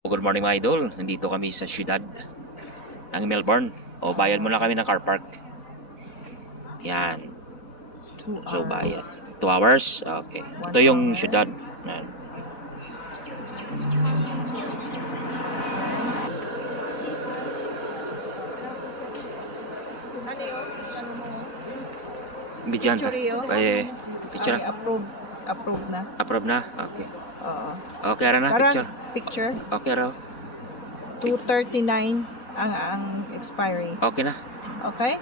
Good morning mga idol, nandito kami sa siyudad ng Melbourne. O bayad muna kami ng car park. Yan. 2 So hours. bayad 2 hours. Okay. Ito yung siyudad. Yan. Bidyan ta. Picture. Ay, approve na. Approve na. Okay. Oo. Okay ra na picture. Picture. Okay ra. 2:39 ang expiry. Okay na. Okay?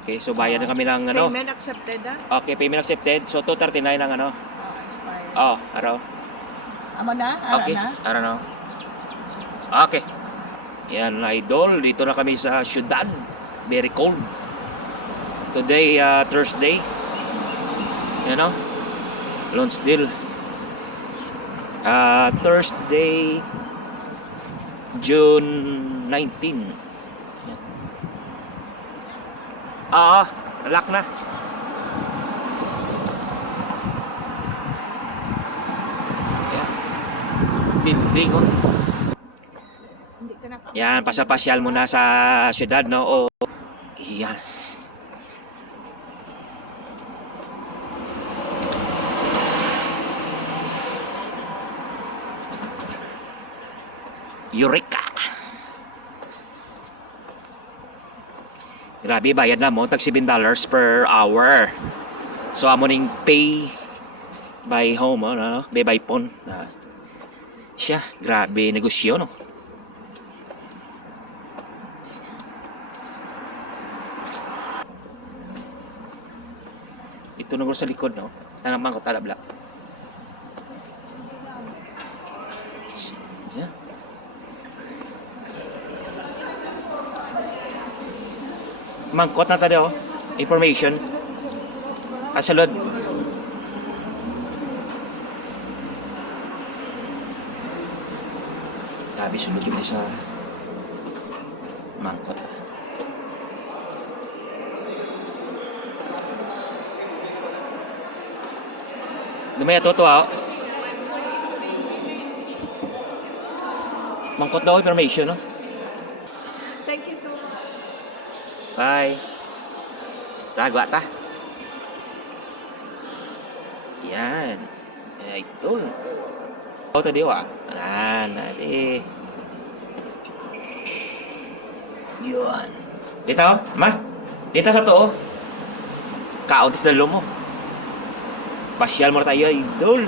Okay, so bayad na kami ng ano. Payment accepted Okay, payment accepted. So 239 ang ano. expiry. Oh, araw. Amo na? Ara Okay, na? araw na. Okay. Yan, idol. Dito na kami sa siyudad. Very cold. Today, Thursday. You know? Lonsdale. Thursday, June 19. Lock na. Yeah. Building, oh. Hindi ka na. Yan, pasapasyal muna sa siyudad, no? O, yan. Eureka! Grabe, bayad na mo. Tag $7 per hour. So, amo ning pay by home, no? Pay by phone. Siya, grabe negosyo, no? Ito na sa likod, no? Ano naman ko talabla. Siya. Mangkot na tayo, information. Kasalod. Grabe, sunod kami sa mangkot. Dumaya to, Mangkot daw, information, no? Thank you so much. Bye. Gua ta. Yan. Ito. Oh, tadi wa. Tadi. Yun. Dito, ma. Dito sa to. Kaunti sa dalo mo. Pasyal mo tayo, idol.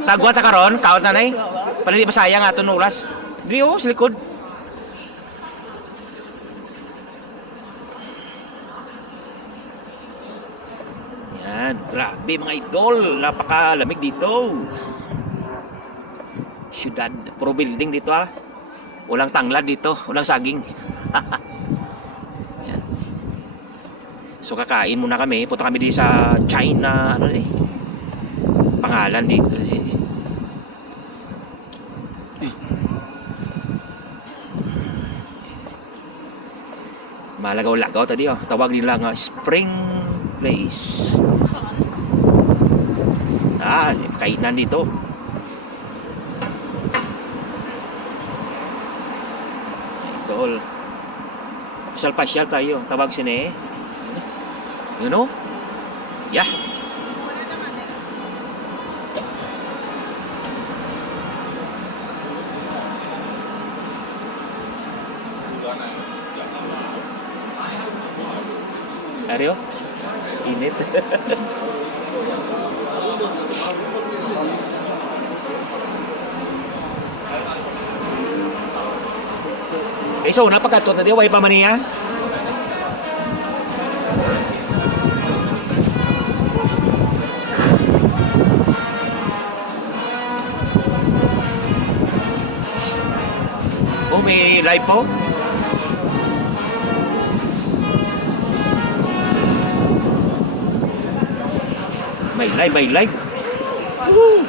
Tagwa ta karon, kaon ta nay. Para di masayang aton oras. Di sa likod. Yan, grabe mga idol, napakalamig dito. Siyudad, puro building dito Walang tanglad dito, walang saging. Yan. So kakain muna kami, punta kami di sa China, pangalan dito. Malagaw-lagaw tadi tawag nila nga Spring Place. Kainan dito. Idol. Pasyal tayo, tawag sini. You know? Yeah. Aryo? Init. So napakatot na di way pa man niya. May live po. May live. Woo!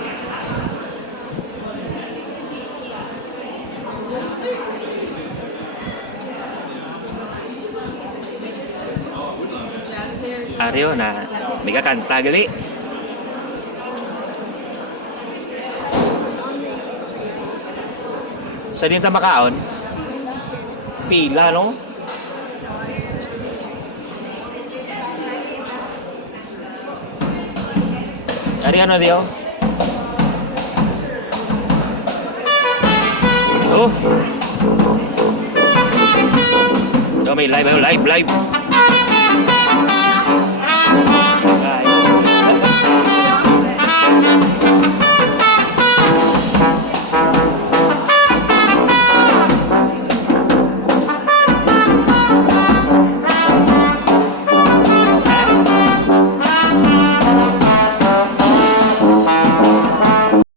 Aryo na may kakanta gali. Sa din ta makaon? Pila, no? Ari ano dio? Oh. So may live, live. Live.